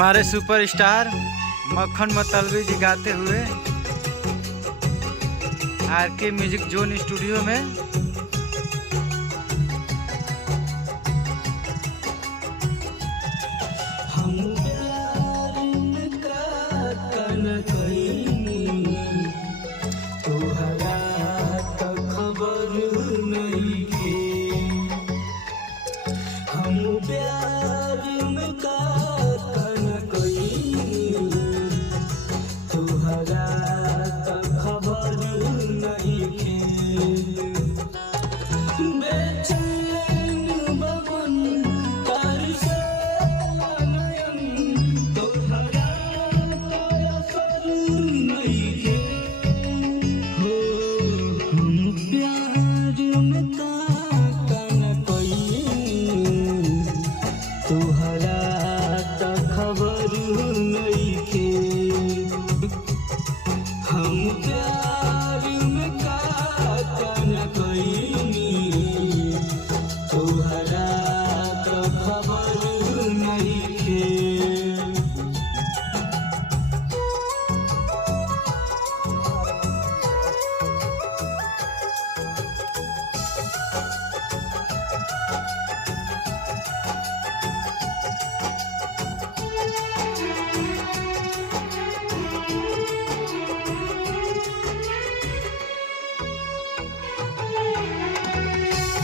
हमारे सुपरस्टार मक्खन मतलबी जी गाते हुए आरके म्यूजिक जोन स्टूडियो में।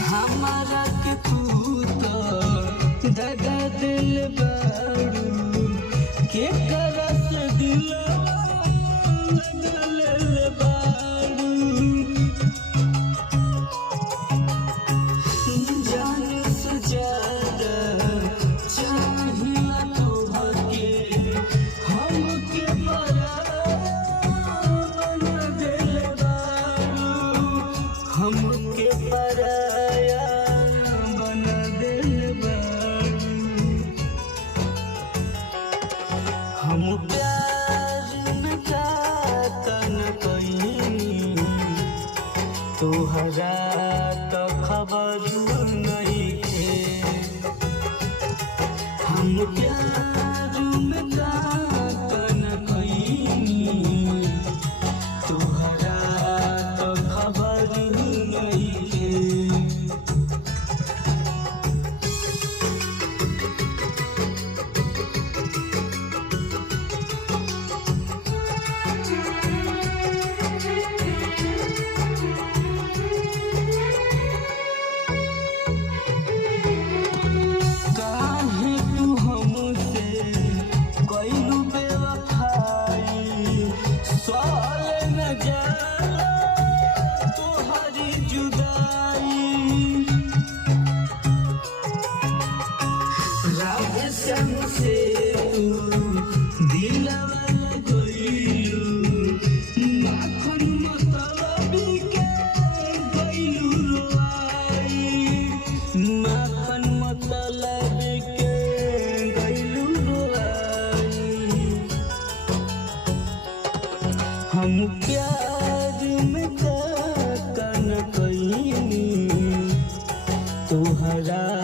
हमारा के तू तो दगा दिल बारू के करस दिल दिल बारू जान से ज्यादा चाहिए तोहके हमके पराया बना दिल बारू हमके पराया बना दिल बारू। हम प्यार में जाता न कहीं तोहरा तो खबर नहीं है। हम प्यार में जाता न कहीं तोहरा तो खबर नहीं है। हम प्यार में न कहीं तोहरा